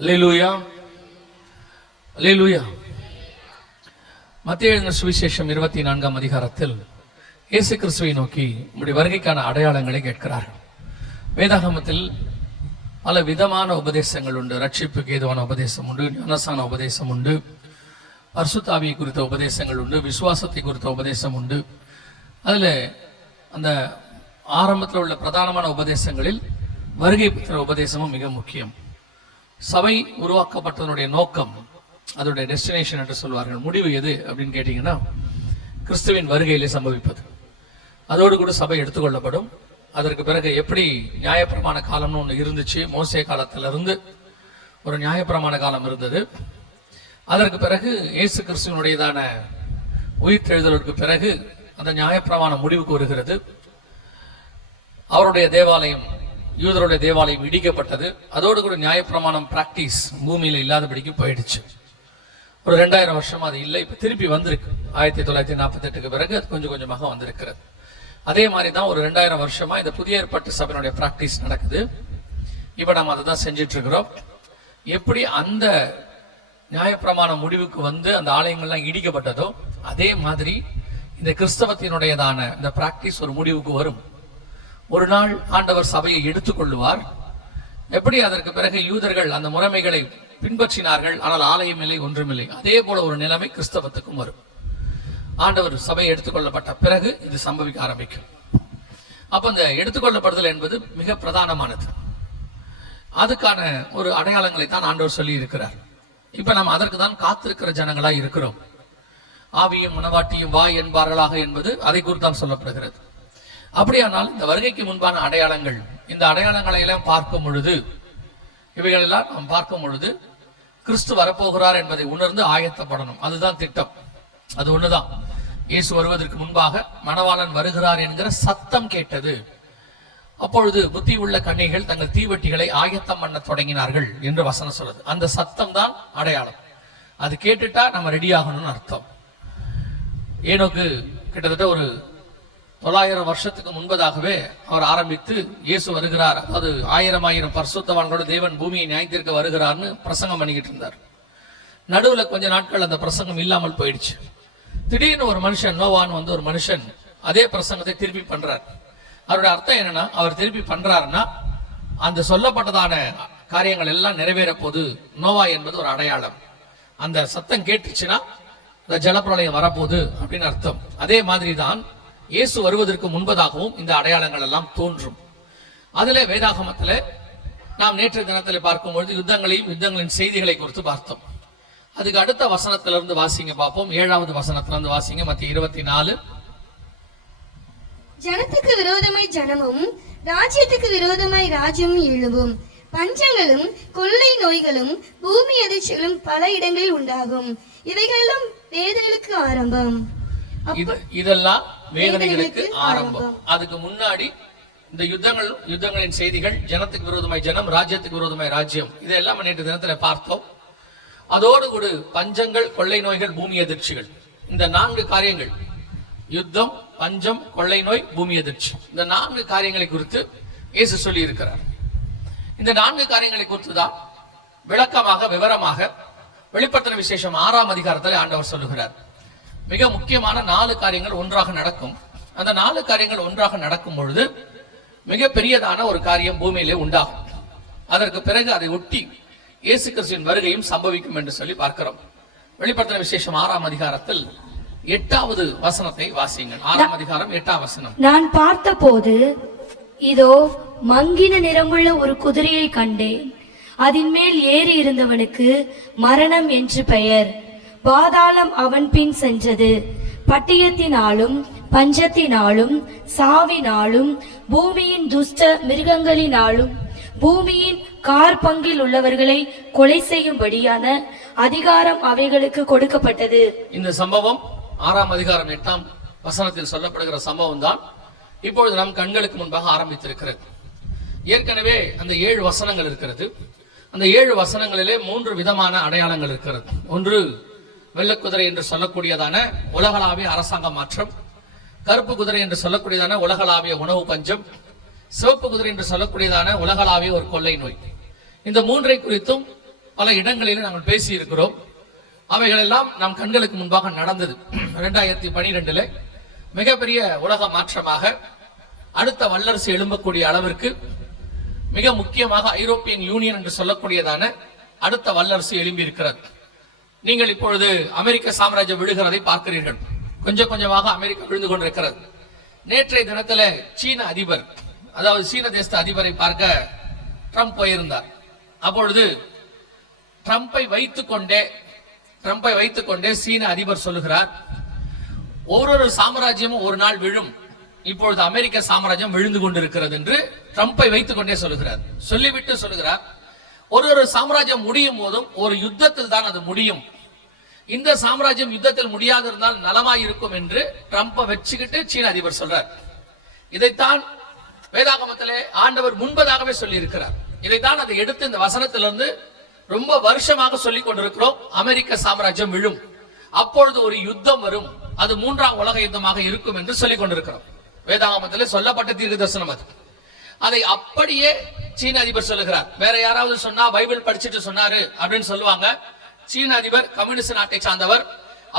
அல்லேலூயா, அல்லேலூயா. மத்தேயு எழுதின சுவிசேஷம் 24ஆம் அதிகாரத்தில் இயேசு கிறிஸ்துவை நோக்கி உம்முடைய வருகைக்கான அடையாளங்களை கேட்கிறார்கள். வேதாகமத்தில் பல விதமான உபதேசங்கள் உண்டு. ரட்சிப்புக்கு ஏதுவான உபதேசம் உண்டு, ஞானஸ்நான உபதேசம் உண்டு, பரிசுத்த ஆவியை குறித்த உபதேசங்கள் உண்டு, விசுவாசத்தை குறித்த உபதேசம் உண்டு. அதில் அந்த ஆரம்பத்தில் உள்ள பிரதானமான உபதேசங்களில் வருகை பற்றின உபதேசமும் மிக முக்கியம். சபை உருவாக்கப்பட்டதனுடைய நோக்கம், அதனுடைய டெஸ்டினேஷன் என்று சொல்வார்கள். முடிவு எது அப்படின்னு கேட்டீங்கன்னா, கிறிஸ்துவின் வருகையிலே சம்பவிப்பது. அதோடு கூட சபை எடுத்துக்கொள்ளப்படும். அதற்கு பிறகு எப்படி நியாயப்பிரமாண காலம்னு ஒன்று இருந்துச்சு, மோசே காலத்திலிருந்து ஒரு நியாயப்பிரமாண காலம் இருந்தது. அதற்கு பிறகு இயேசு கிறிஸ்துவனுடையதான உயிர்த்தெழுதலுக்கு பிறகு அந்த நியாயப்பிரமாணம் முடிவுக்கு வருகிறது. அவருடைய தேவாலயம், யூதருடைய தேவாலயம் இடிக்கப்பட்டது. அதோடு கூட நியாயப்பிரமாணம் பிராக்டிஸ் பூமியில இல்லாதபடிக்கு போயிடுச்சு. ஒரு 2000 வருஷமா அது இல்லை. இப்ப திருப்பி வந்திருக்கு. 1948 பிறகு அது கொஞ்சம் கொஞ்சமாக வந்திருக்கிறது. அதே மாதிரி தான் ஒரு 2000 வருஷமா இந்த புதிய ஏற்பாட்டு சபையினுடைய பிராக்டிஸ் நடக்குது. இப்ப நம்ம அதை தான் செஞ்சிட்டு இருக்கிறோம். எப்படி அந்த நியாயப்பிரமாண முடிவுக்கு வந்து அந்த ஆலயங்கள்லாம் இடிக்கப்பட்டதோ, அதே மாதிரி இந்த கிறிஸ்தவத்தினுடையதான இந்த பிராக்டிஸ் ஒரு முடிவுக்கு வரும். ஒரு நாள் ஆண்டவர் சபையை எடுத்துக்கொள்ளுவார். எப்படி அதற்கு பிறகு யூதர்கள் அந்த முறைமைகளை பின்பற்றினார்கள், ஆனால் ஆலயம் இல்லை, ஒன்றுமில்லை. அதே போல ஒரு நிலைமை கிறிஸ்தவத்துக்கும் வரும். ஆண்டவர் சபையை எடுத்துக்கொள்ளப்பட்ட பிறகு இது சம்பவிக்க ஆரம்பிக்கும். அப்ப இந்த எடுத்துக்கொள்ளப்படுதல் என்பது மிக பிரதானமானது. அதுக்கான ஒரு அடையாளங்களை தான் ஆண்டவர் சொல்லி இருக்கிறார். இப்ப நம்ம அதற்கு தான் காத்திருக்கிற ஜனங்களா இருக்கிறோம். ஆவியும் மனவாட்டியும் வா என்பார்களாக என்பது அதை குறித்தான் சொல்லப்படுகிறது. அப்படியானால் இந்த வருகைக்கு முன்பான அடையாளங்கள், இந்த அடையாளங்களை எல்லாம் பார்க்கும் பொழுது, இவைகளெல்லாம் நாம் பார்க்கும் பொழுது கிறிஸ்து வரப்போகிறார் என்பதை உணர்ந்து ஆயத்தப்படணும். அதுதான் திட்டம். அது ஒண்ணுதான். இயேசு வருவதற்கு முன்பாக மணவாளன் வருகிறார் என்கிற சத்தம் கேட்டது. அப்பொழுது புத்தி உள்ள கன்னிகைகள் தங்கள் தீவட்டிகளை ஆயத்தம் பண்ண தொடங்கினார்கள் என்று வசனம் சொல்லுது. அந்த சத்தம் தான் அடையாளம். அது கேட்டுட்டா நம்ம ரெடி ஆகணும்னு அர்த்தம். ஏனோக்கு கிட்டத்தட்ட ஒரு 900 வருஷத்துக்கு முன்பதாகவே அவர் ஆரம்பித்து இயேசு வருகிறார், அதாவது 1000 பரிசுத்தவான்களோட தேவன் பூமியை நியாயத்திற்கு வருகிறார்னு பிரசங்கம் பண்ணிக்கிட்டு இருந்தார். நடுவுல கொஞ்ச நாட்கள் அந்த பிரசங்கம் இல்லாமல் போயிடுச்சு. திடீர்னு ஒரு மனுஷன், நோவான்னு வந்து ஒரு மனுஷன் அதே பிரசங்கத்தை திருப்பி பண்றார். அவருடைய அர்த்தம் என்னன்னா, அவர் திருப்பி பண்றாருன்னா அந்த சொல்லப்பட்டதான காரியங்கள் எல்லாம் நிறைவேற போது. நோவா என்பது ஒரு அடையாளம். அந்த சத்தம் கேட்டுச்சுன்னா இந்த ஜலப்பிரளயம் வரப்போகுது அப்படின்னு அர்த்தம். அதே மாதிரி தான் இயேசு வருவதற்கு முன்பதாகவும் இந்த அடையாளங்கள் எல்லாம் தோன்றும். அதுல வேதாகமத்துல நாம் நேற்று தினத்தில் பார்க்கும்பொழுது யுத்தங்களின் செய்திகளை குறித்து பார்த்தோம். அதுக்கு அடுத்த வசனத்திலிருந்து வாசிங்க பார்ப்போம். 7வது வசனத்திலிருந்து வாசிங்க. மத்திய 24. ஜனத்துக்கு விரோதமாய் ஜனமும் ராஜ்யத்துக்கு விரோதமாய் ராஜ்யமும் எழும்பும். பஞ்சங்களும் கொள்ளை நோய்களும் பூமி அதிர்ச்சிகளும் பல இடங்களில் உண்டாகும். இவைகளெல்லாம் வேதனைகளுக்கு ஆரம்பம். இதெல்லாம் வேதனைகளுக்கு ஆரம்பம். அதுக்கு முன்னாடி இந்த யுத்தங்களின் செய்திகள், ஜனத்துக்கு விரோதமாய் ஜனம், ராஜ்யத்துக்கு விரோதமாய் ராஜ்யம், இதெல்லாம் நேற்று தினத்துல பார்த்தோம். அதோடு கூட பஞ்சங்கள், கொள்ளை நோய்கள், பூமி அதிர்ச்சிகள், இந்த 4 காரியங்கள், யுத்தம், பஞ்சம், கொள்ளை நோய், பூமி அதிர்ச்சி, இந்த 4 காரியங்களை குறித்து இயேசு சொல்லி இருக்கிறார். இந்த 4 காரியங்களை குறித்து தான் விளக்கமாக விவரமாக வெளிப்படுத்தின விசேஷம் 6ஆம் அதிகாரத்தில் ஆண்டவர் சொல்லுகிறார். மிக முக்கியமான 4 காரியங்கள் ஒன்றாக நடக்கும். அந்த 4 காரியங்கள் ஒன்றாக நடக்கும் பொழுது மிக பெரியதான ஒரு காரியம் பூமியிலே உண்டாகும். அதற்கு பிறகு அதை ஒட்டி இயேசு கிறிஸ்துவின் வருகையும் சம்பவிக்கும் என்று சொல்லி பார்க்கிறோம். வெளிப்படுத்தின விசேஷம் 6ஆம் அதிகாரத்தில் 8வது வசனத்தை வாசியுங்கள். 6ஆம் அதிகாரம் 8ஆம் வசனம். நான் பார்த்தபோது இதோ மங்கின நிறமுள்ள ஒரு குதிரையை கண்டேன். அதன் மேல் ஏறி இருந்தவனுக்கு மரணம் என்று பெயர். பாதாளம் அவன் பின் சென்றது. பட்டயத்தினாலும் பஞ்சத்தினாலும் சாவினாலும் பூமியின் துஷ்ட மிருகங்களினாலும் பூமியின் கார்பங்கில் உள்ளவர்களை கொலை செய்யும்படியான அதிகாரம் அவைகளுக்கு கொடுக்கப்பட்டது. இந்த சம்பவம் 6ஆம் அதிகாரம் 8ஆம் வசனத்தில் சொல்லப்படுகிற சம்பவம் தான் இப்பொழுது நம் கண்களுக்கு முன்பாக ஆரம்பித்திருக்கிறது. ஏற்கனவே அந்த 7 வசனங்கள் இருக்கிறது. அந்த 7 வசனங்களிலே 3 விதமான அடையாளங்கள் இருக்கிறது. ஒன்று வெள்ளக்குதிரை என்று சொல்லக்கூடியதான உலகளாவிய அரசாங்க மாற்றம், கருப்பு குதிரை என்று சொல்லக்கூடியதான உலகளாவிய உணவு பஞ்சம், சிவப்பு குதிரை என்று சொல்லக்கூடியதான உலகளாவிய ஒரு கொள்ளை நோய். இந்த 3 குறித்தும் பல இடங்களில் நாங்கள் பேசி இருக்கிறோம். அவைகளெல்லாம் நம் கண்களுக்கு முன்பாக நடந்தது. 2012 மிகப்பெரிய உலக மாற்றமாக அடுத்த வல்லரசு எழும்பக்கூடிய அளவிற்கு மிக முக்கியமாக ஐரோப்பியன் யூனியன் என்று சொல்லக்கூடியதான அடுத்த வல்லரசு எழும்பி இருக்கிறது. நீங்கள் இப்பொழுது அமெரிக்க சாம்ராஜ்யம் விழுகிறதை பார்க்கிறீர்கள். கொஞ்சம் கொஞ்சமாக அமெரிக்கா விழுந்து கொண்டிருக்கிறது. நேற்றைய தினத்துல சீன அதிபர், அதாவது சீன தேச அதிபரை பார்க்க ட்ரம்ப் போயிருந்தார். அப்பொழுது ட்ரம்பை வைத்துக் கொண்டே சீன அதிபர் சொல்லுகிறார், ஒவ்வொரு சாம்ராஜ்யமும் ஒரு நாள் விழும், இப்பொழுது அமெரிக்க சாம்ராஜ்யம் விழுந்து கொண்டிருக்கிறது என்று ட்ரம்பை வைத்துக் கொண்டே சொல்லுகிறார். சொல்லிவிட்டு சொல்லுகிறார், ஒரு சாம்ராஜ்யம் முடியும் போதும் ஒரு யுத்தத்தில் தான் அது முடியும், இந்த சாம்ராஜ்யம் யுத்தத்தில் முடியாது இருந்தால் நலமாயிருக்கும் என்று ட்ரம்பை வச்சுக்கிட்டு சீன அதிபர் சொல்றார். இதைத்தான் வேதாகமத்திலே ஆண்டவர் முன்பதாகவே சொல்லி இருக்கிறார். இதைத்தான் அதை எடுத்து இந்த வசனத்திலிருந்து ரொம்ப வருஷமாக சொல்லிக் கொண்டிருக்கிறோம். அமெரிக்க சாம்ராஜ்யம் விழும், அப்பொழுது ஒரு யுத்தம் வரும், அது 3ஆம் உலக யுத்தமாக இருக்கும் என்று சொல்லிக் கொண்டிருக்கிறோம். வேதாகமத்திலே சொல்லப்பட்ட தீர்க்க தரிசனம் அது. அதை அப்படியே சீன அதிபர் சொல்லுகிறார். வேற யாராவது சொன்னா பைபிள் படிச்சுட்டு சொன்னாரு அப்படின்னு சொல்லுவாங்க. சீன அதிபர் கம்யூனிஸ்ட் நாட்டை சார்ந்தவர்,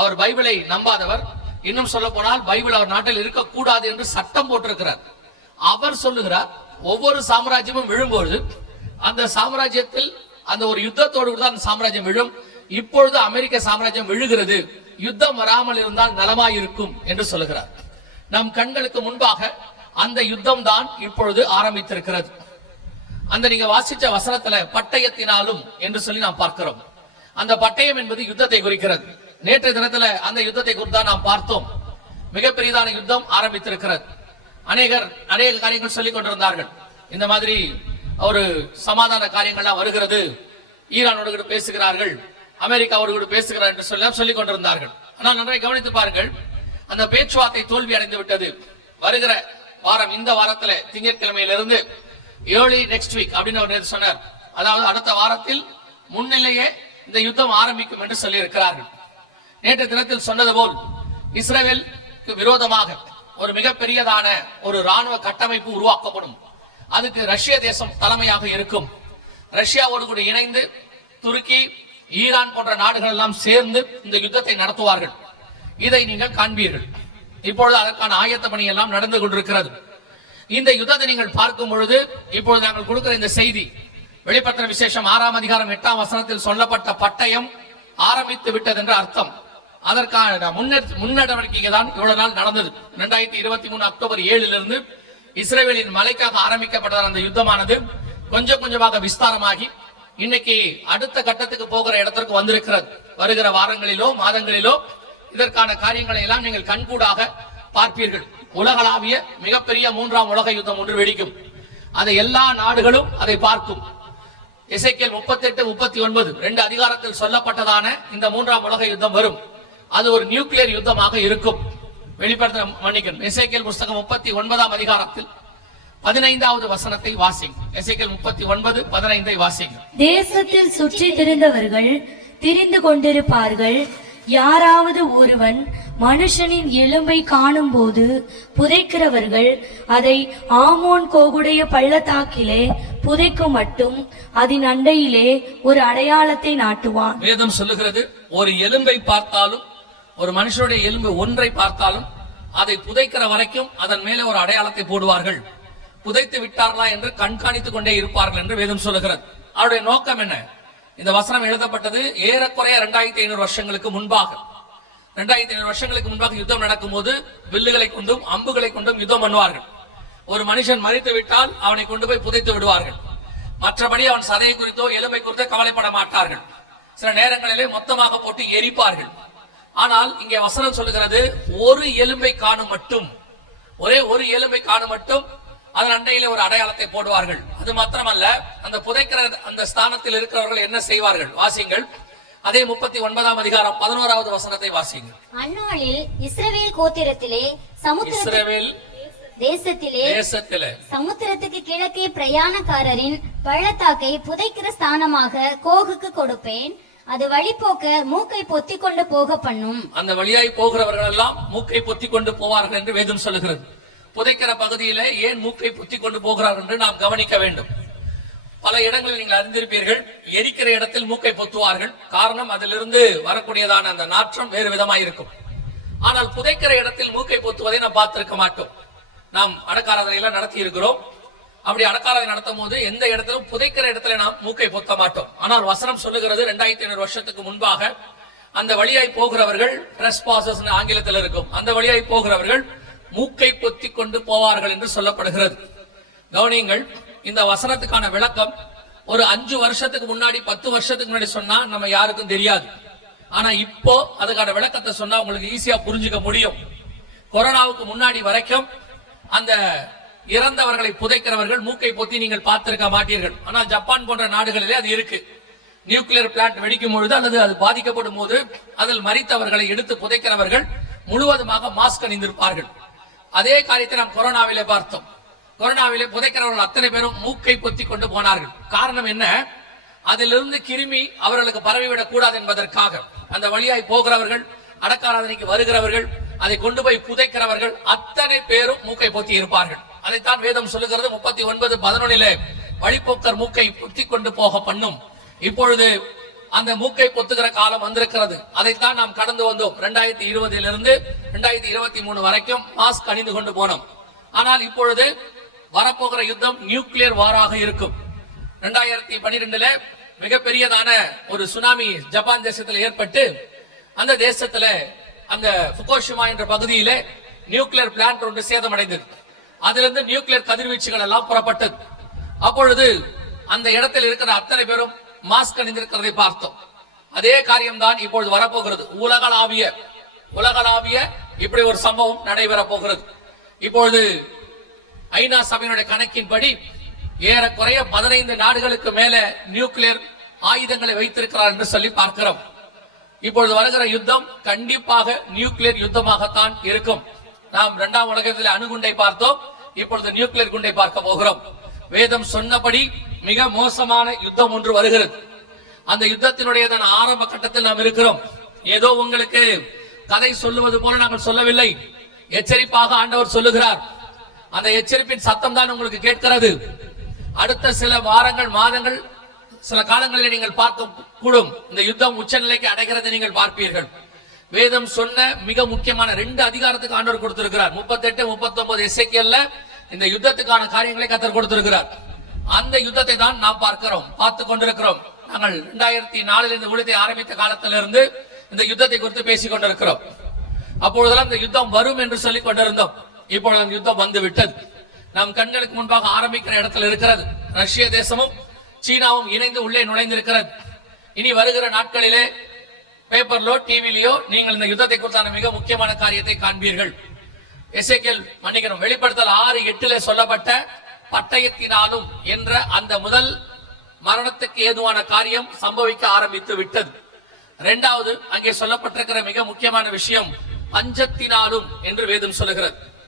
அவர் பைபிளை நம்பாதவர். இன்னும் சொல்ல போனால் பைபிள் அவர் நாட்டில் இருக்கக்கூடாது என்று சட்டம் போட்டிருக்கிறார். அவர் சொல்லுகிறார், ஒவ்வொரு சாம்ராஜ்யமும் விழும்போது அந்த சாம்ராஜ்யத்தில் அந்த ஒரு யுத்தத்தோடு கூட அந்த சாம்ராஜ்யம் விழும், இப்பொழுது அமெரிக்க சாம்ராஜ்யம் விழுகிறது, யுத்தம் வராமல் இருந்தால் நலமாயிருக்கும் என்று சொல்லுகிறார். நம் கண்களுக்கு முன்பாக அந்த யுத்தம் தான் இப்பொழுது ஆரம்பித்திருக்கிறது. அந்த நீங்க வாசிச்ச வசனத்துல பட்டயத்தினாலும் என்று சொல்லி நாம் பார்க்கிறோம். அந்த பட்டயம் என்பது யுத்தத்தை குறிக்கிறது. நேற்றைய தினத்துல அந்த யுத்தத்தை குறித்து நாம் பார்த்தோம். மிகப்பெரியதான யுத்தம் ஆரம்பித்திருக்கிறது. அநேக காரியங்கள் சொல்லிக் கொண்டிருந்தார்கள். இந்த மாதிரி ஒரு சமாதான காரியங்கள்லாம் வருகிறது, ஈரானோடு கூட பேசுகிறார்கள், அமெரிக்காவோடு கூட பேசுகிறார் என்று சொல்லிக் கொண்டிருந்தார்கள். ஆனால் நன்றாக கவனித்து பாருங்கள், அந்த பேச்சுவார்த்தை தோல்வி அடைந்து விட்டது. வருகிற வாரம், இந்த வாரத்துல திங்கட்கிழமையிலிருந்து ஏர்லி நெக்ஸ்ட் வீக் அப்படின்னு அவர் சொன்னார். அதாவது அடுத்த வாரத்தில் முன்னிலையே இந்த யுத்தம் ஆரம்பிக்கும் என்று சொல்லி இருக்கிறார்கள். நேற்று தினத்தில் சொன்னது போல் இஸ்ரேலுக்கு விரோதமாக ஒரு மிகப்பெரியதான ஒரு ராணுவ கட்டமைப்பு உருவாக்கப்படும். அதுக்கு ரஷ்ய தேசம் தலைமையாக இருக்கும். ரஷ்யாவோடு கூட இணைந்து துருக்கி, ஈரான் போன்ற நாடுகள் எல்லாம் சேர்ந்து இந்த யுத்தத்தை நடத்துவார்கள். இதை நீங்கள் காண்பீர்கள். இப்பொழுது அதற்கான ஆயத்த பணி எல்லாம் நடந்து கொண்டிருக்கிறது. இந்த யுத்தத்தை நீங்கள் பார்க்கும் பொழுது இப்பொழுது நாங்கள் கொடுக்கிற இந்த செய்தி, வெளிப்பத்திர விசேஷம் 6ஆம் அதிகாரம் 8ஆம் வசனத்தில் சொல்லப்பட்ட பட்டயம் ஆரம்பித்து விட்டது என்ற அர்த்தம். அதற்கான முன்னடவடிக்கை தான் இவ்வளவு நாள் நடந்தது. 2023 அக்டோபர் 7 இஸ்ரேலின் மலைக்காக ஆரம்பிக்கப்பட்ட அந்த யுத்தமானது கொஞ்சம் கொஞ்சமாக விஸ்தாரமாகி இன்னைக்கு அடுத்த கட்டத்துக்கு போகிற இடத்திற்கு வந்திருக்கிறது. வருகிற வாரங்களிலோ மாதங்களிலோ இதற்கான காரியங்களை எல்லாம் நீங்கள் கண்கூடாக பார்ப்பீர்கள். உலகளாவிய மிகப்பெரிய 3ஆம் உலக யுத்தம் ஒன்று வெடிக்கும். அதை எல்லா நாடுகளும் அதை பார்க்கும். எசேக்கியேல் 38-39 2 அதிகாரத்தில் சொல்லப்பட்டதான இந்த 3ஆம் உலக யுத்தம் வரும். அது ஒரு நியூக்ளியர் யுத்தமாக இருக்கும். எசேக்கியேல் புஸ்தகம் 39ஆம் அதிகாரத்தில் 15வது வசனத்தை வாசிங்க. எசேக்கியேல் 39:15 வாசிங்க. தேசத்தில் சுற்றி திரிந்தவர்கள் திரிந்து கொண்டிருப்பார்கள். யாராவது ஒருவன் மனுஷனின் எலும்பை காணும் போது புதைக்கிறவர்கள் அதை ஆமோன் கோகுடைய பள்ளத்தாக்கிலே புதைக்கும் மட்டும் அதன் அண்டையிலே ஒரு அடையாளத்தை நாட்டுவான். வேதம் சொல்லுகிறது, ஒரு எலும்பை பார்த்தாலும், ஒரு மனுஷனுடைய எலும்பு ஒன்றை பார்த்தாலும் அதை புதைக்கிற வரைக்கும் அதன் மேலே ஒரு அடையாளத்தை போடுவார்கள். புதைத்து விட்டார்களா என்று கண்காணித்துக் கொண்டே இருப்பார்கள் என்று வேதம் சொல்லுகிறது. அவருடைய நோக்கம் என்ன? இந்த வசனம் எழுதப்பட்டது ஏறக்குறைய 2500 வருஷங்களுக்கு முன்பாக. 2500 வருஷங்களுக்கு முன்பாக யுத்தம் நடக்கும் போது வில்லுகளை கொண்டும் அம்புகளை கொண்டும் யுத்தம் பண்ணுவார்கள். ஒரு மனுஷன் மரித்து விட்டால் அவனை கொண்டு போய் புதைத்து விடுவார்கள். மற்றபடி அவன் சதையை குறித்தோ எலும்பை குறித்தோ கவலைப்பட மாட்டார்கள். சில நேரங்களிலே மொத்தமாக போட்டு எரிப்பார்கள். ஆனால் இங்கே வசனம் சொல்லுகிறது, ஒரு எலும்பை காணும் மட்டும், ஒரே ஒரு எலும்பை காணும் மட்டும் அதன் அண்டையிலே ஒரு அடையாளத்தை போடுவார்கள். அது மாத்திரமல்ல, அந்த புதைக்கிற அந்த ஸ்தானத்தில் இருக்கிறவர்கள் என்ன செய்வார்கள்? வாசிங்கள். அதே 39ஆம் அதிகாரம் 11வது வசனத்தை வாசிங்க. அந்நாளில் இஸ்ரவேல் கோத்திரத்திலே இஸ்ரவேல் தேசத்திலே சமுத்திரத்துக்கு கிழக்கே பிரயாணக்காரரின் பள்ளத்தாக்கை புதைக்கிற ஸ்தானமாக கோகுக்கு கொடுப்பேன். அது வழி போக்க மூக்கை பொத்தி கொண்டு போக பண்ணும். அந்த வழியாய் போகிறவர்கள் எல்லாம் மூக்கை பொத்தி கொண்டு போவார்கள் என்று வேதம் சொல்லுகிறது. புதைக்கிற பகுதியில ஏன் மூக்கை பொத்தி கொண்டு போகிறார்கள் என்று நாம் கவனிக்க வேண்டும். பல இடங்களில் நீங்கள் அறிந்திருப்பீர்கள், எரிக்கிற இடத்தில் மூக்கை பொத்துவார்கள். காரணம், அதிலிருந்து வரக்கூடியதான அந்த நாற்றம் வேறு விதமாக இருக்கும். ஆனால் புதைக்கிற இடத்தில் மூக்கை பொத்துவதை நாம் பார்த்திருக்க மாட்டோம். நாம் அடக்காராதனை எல்லாம் நடத்தி இருக்கிறோம். அப்படி அடக்காராதனை நடத்தும் போது எந்த இடத்திலும் புதைக்கிற இடத்துல நாம் மூக்கை பொத்த மாட்டோம். ஆனால் வசனம் சொல்லுகிறது 2500 வருஷத்துக்கு முன்பாக அந்த வழியாய் போகிறவர்கள், ட்ரெஸ்பாசஸ் ஆங்கிலத்தில் இருக்கும், அந்த வழியாய் போகிறவர்கள் மூக்கை பொத்தி கொண்டு போவார்கள் என்று சொல்லப்படுகிறது. கவனியங்கள், இந்த வசனத்துக்கான விளக்கம் ஒரு 5 வருஷத்துக்கு முன்னாடி 10 வருஷத்துக்கு முன்னாடி சொன்னா நம்ம யாருக்கும் தெரியாது. ஆனா இப்போ அதுக்கான விளக்கத்தை சொன்னா உங்களுக்கு ஈஸியா புரிஞ்சுக்க முடியும். கொரோனாவுக்கு முன்னாடி வரைக்கும் அந்த இறந்தவர்களை புதைக்கிறவர்கள் மூக்கை பொத்தி நீங்கள் பார்த்திருக்க மாட்டீர்கள். ஆனால் ஜப்பான் போன்ற நாடுகளிலே அது இருக்கு. நியூக்ளியர் பிளான்ட் வெடிக்கும் பொழுது அல்லது அது பாதிக்கப்படும் போது அதில் மரித்தவர்களை எடுத்து புதைக்கிறவர்கள் முழுவதுமாக மாஸ்க் அணிந்திருப்பார்கள். அதே காரியத்தை நாம் கொரோனாவிலே பார்த்தோம். கொரோனாவிலே புதைக்கிறவர்கள் அத்தனை பேரும் மூக்கை பொத்தி கொண்டு போனார்கள். காரணம் என்ன? அதிலிருந்து கிருமி அவர்களுக்கு பரவிவிடக் கூடாது என்பதற்காக அந்த வழியாய் போகிறவர்கள், அடக்காராதனைக்கு வருகிறவர்கள், அதை கொண்டு போய் புதைக்கிறவர்கள் அத்தனை பேரும் மூக்கை பொத்தி இருப்பார்கள். அதைத்தான் வேதம் சொல்லுகிறது 39:11 வழிபோக்கர் மூக்கை பொத்தி கொண்டு போக பண்ணும். இப்பொழுது அந்த மூக்கை பொத்துகிற காலம் வந்திருக்கிறது. அதைத்தான் நாம் கடந்து வந்தோம். 2020 2023 வரைக்கும் மாஸ்க் அணிந்து கொண்டு போனோம். ஆனால் இப்பொழுது வரப்போகிற யுத்தம் நியூக்ளியர் வாராக இருக்கும். 2012 மிகப்பெரியதான ஒரு சுனாமி ஜப்பான் தேசத்தில் ஏற்பட்டு அந்த தேசத்துல அந்த ஃபுகுஷிமா என்ற பகுதியிலே நியூக்ளியர் பிளான்ட் ஒன்று சேதமடைந்தது. அதிலிருந்து நியூக்ளியர் கதிர்வீச்சுகள் எல்லாம் புறப்பட்டது. அப்பொழுது அந்த இடத்தில் இருக்கிற அத்தனை பேரும் மாஸ்க் அணிந்திருக்கிறதை பார்த்தோம். அதே காரியம்தான் இப்பொழுது வரப்போகிறது. உலகளாவிய இப்படி ஒரு சம்பவம் நடைபெற போகிறது. இப்பொழுது ஐநா சபையினுடைய கணக்கின்படி ஏறக்குறைய 15 நாடுகளுக்கு மேல நியூக்ளியர் ஆயுதங்களை வைத்திருக்கிறார் என்று சொல்லி பார்க்கிறோம். இப்பொழுது வருகிற யுத்தம் கண்டிப்பாக நியூக்ளியர் யுத்தமாகத்தான் இருக்கும். நாம் 2ஆம் உலகத்தில் அணுகுண்டை பார்த்தோம். இப்பொழுது நியூக்ளியர் குண்டை பார்க்க போகிறோம். வேதம் சொன்னபடி மிக மோசமான யுத்தம் ஒன்று வருகிறது. அந்த யுத்தத்தினுடைய ஆரம்ப கட்டத்தில் நாம் இருக்கிறோம். ஏதோ உங்களுக்கு கதை சொல்லுவது போல நாங்கள் சொல்லவில்லை. எச்சரிப்பாக ஆண்டவர் சொல்லுகிறார். அந்த எச்சரிப்பின் சத்தம் தான் உங்களுக்கு கேட்கிறது. அடுத்த சில வாரங்கள், மாதங்கள், சில காலங்களில் நீங்கள் பார்க்க கூடும். இந்த யுத்தம் உச்சநிலைக்கு அடைகிறதை நீங்கள் பார்ப்பீர்கள். வேதம் சொன்ன மிக முக்கியமான 2 அதிகாரத்துக்கு ஆண்டவர் கொடுத்திருக்கிறார். 38, 39 எசேக்கியேல்ல இந்த யுத்தத்துக்கான காரியங்களை கர்த்தர் கொடுத்திருக்கிறார். அந்த யுத்தத்தை தான் நாம் பார்த்து கொண்டிருக்கிறோம். நாங்கள் 2004 இந்த ஊழியத்தை ஆரம்பித்த காலத்திலிருந்து இந்த யுத்தத்தை குறித்து பேசிக் கொண்டிருக்கிறோம். அப்பொழுதெல்லாம் இந்த யுத்தம் வரும் என்று சொல்லிக் கொண்டிருந்தோம். இப்பொழுது அந்த யுத்தம் வந்து விட்டது. நம் கண்களுக்கு முன்பாக ஆரம்பிக்கிற இடத்தில் இருக்கிறது. ரஷ்ய தேசமும் சீனாவும் இணைந்து உள்ளே நுழைந்திருக்கிறது. இனி வருகிற நாட்களிலே பேப்பர்லோ டிவிலையோ நீங்கள் இந்த யுத்தத்தை குறித்தான மிக முக்கியமான காரியத்தை காண்பீர்கள். எசேக்கியேல் வெளிப்படுத்தல் 6:8 சொல்லப்பட்ட பட்டயத்தினாலும் என்ற அந்த முதல் மரணத்துக்கு ஏதுவான காரியம் சம்பவிக்க ஆரம்பித்து விட்டது. 2வது அங்கே சொல்லப்பட்டிருக்கிற மிக முக்கியமான விஷயம் பஞ்சத்தினாலும் என்று வேதம் சொல்லுகிறது.